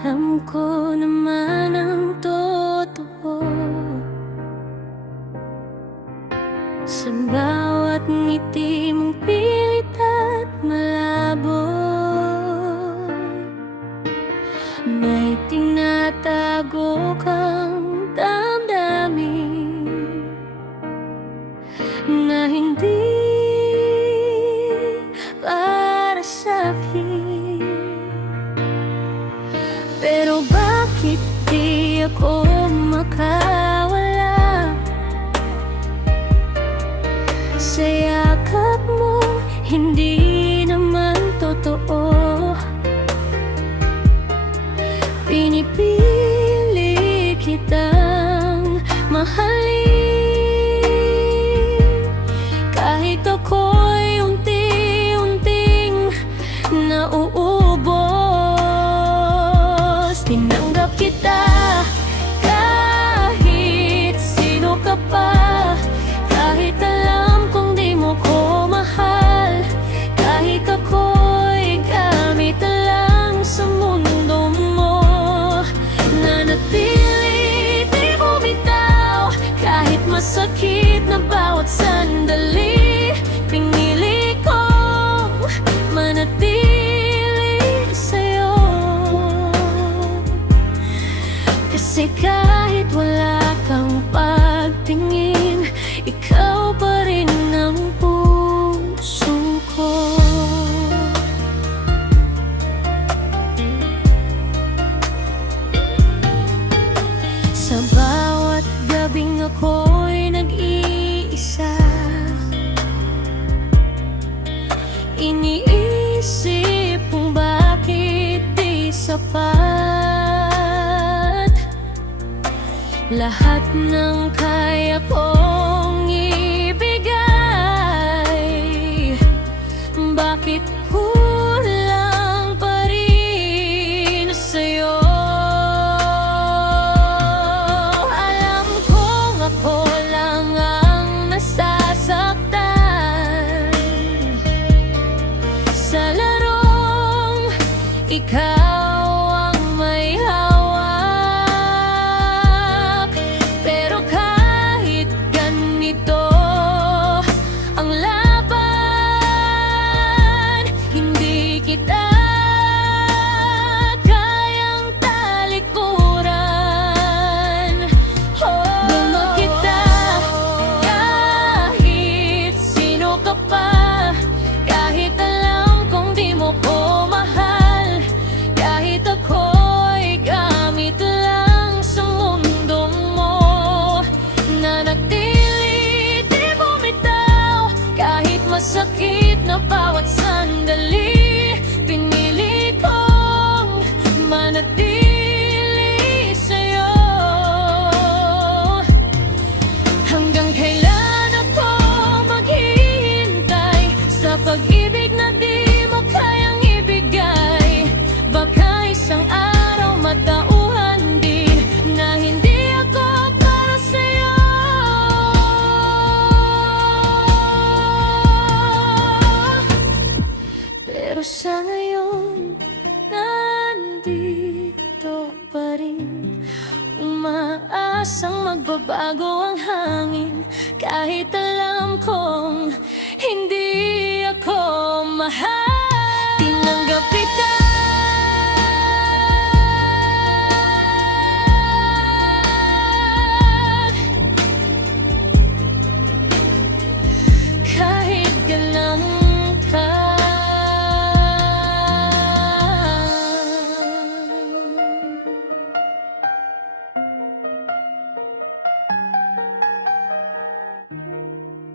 Alam ko naman ang totoo sa bawat ngiti mong pilit at malabo. May tinatago kang damdamin na hindi para sa'kin. Pero bakit di ako makawala sa yakap mo? Hindi naman totoo. Pinipili kitang mahalin kahit ako'y unti-unting nauubos. Tinanggap kita kahit sino ka pa, kahit alam kong di mo ko mahal, kahit ako'y gamit lang sa mundo mo. Nanatili, di bumitaw, kahit masakit na bawat sandali. Pinili kong manatili sa'yo, kasi kahit wala kang pagtingin, ikaw pa rin ang puso ko. Sa bawat gabing ako'y nag-iisa, iniisip kung bakit di sapat lahat ng kaya kong ibigay. Bakit kulang pa rin sa'yo? Alam kong ako lang ang nasasaktan sa larong ikaw ang may hawak. Pero kahit ganito ang laban, hindi kita kayang talikuran. Gusto kita kahit sino ka pa, kahit alam kong di mo ko mahal, kahit ako'y gamit lang sa mundo mo. Nanatili, di bumitaw, kahit masakit na bawat sandali. Pinili kong manatili sa'yo. Hanggang kailan ako maghihintay sa pag-ibig na di mo kayang ibigay? Baka isang araw matauhan din na hindi ako para sa'yo. Pero sa ngayon, nandito pa rin, umaasang magbabago ang hangin, kahit alam kong hindi ako mahal.